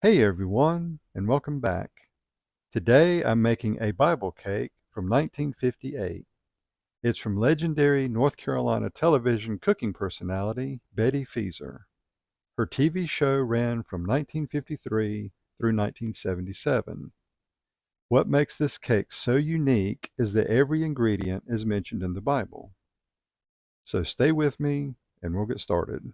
Hey everyone, and welcome back. Today I'm making a Bible cake from 1958. It's from legendary North Carolina television cooking personality Betty Feezor. Her TV show ran from 1953 through 1977. What makes this cake so unique is that every ingredient is mentioned in the Bible. So stay with me and we'll get started.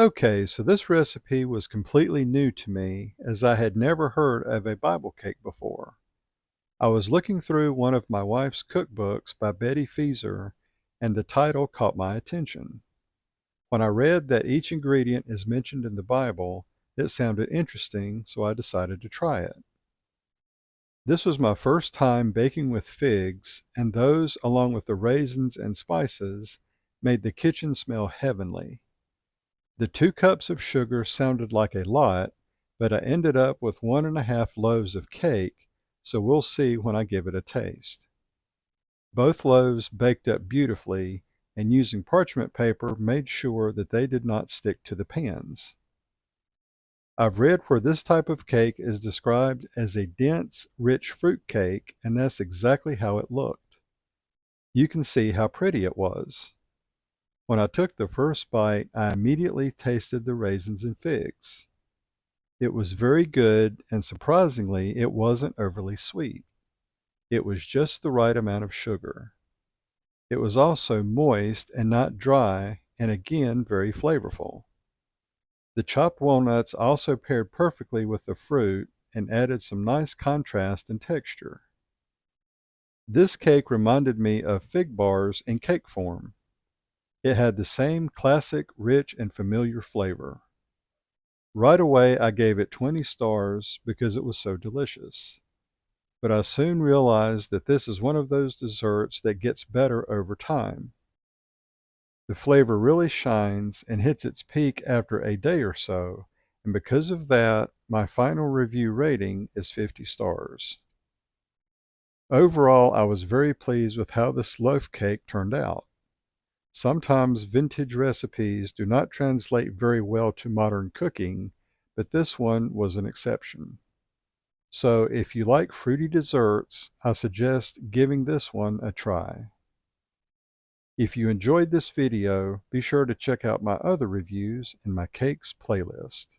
Okay, so this recipe was completely new to me as I had never heard of a Bible cake before. I was looking through one of my wife's cookbooks by Betty Feezor, and the title caught my attention. When I read that each ingredient is mentioned in the Bible, it sounded interesting, so I decided to try it. This was my first time baking with figs, and those, along with the raisins and spices, made the kitchen smell heavenly. The 2 cups of sugar sounded like a lot, but I ended up with 1.5 loaves of cake, so we'll see when I give it a taste. Both loaves baked up beautifully, and using parchment paper made sure that they did not stick to the pans. I've read where this type of cake is described as a dense, rich fruit cake, and that's exactly how it looked. You can see how pretty it was. When I took the first bite, I immediately tasted the raisins and figs. It was very good, and surprisingly, it wasn't overly sweet. It was just the right amount of sugar. It was also moist and not dry, and again very flavorful. The chopped walnuts also paired perfectly with the fruit and added some nice contrast and texture. This cake reminded me of fig bars in cake form. It had the same classic, rich, and familiar flavor. Right away, I gave it 20 stars because it was so delicious. But I soon realized that this is one of those desserts that gets better over time. The flavor really shines and hits its peak after a day or so, and because of that, my final review rating is 50 stars. Overall, I was very pleased with how this loaf cake turned out. Sometimes vintage recipes do not translate very well to modern cooking, but this one was an exception. So if you like fruity desserts, I suggest giving this one a try. If you enjoyed this video, be sure to check out my other reviews in my cakes playlist.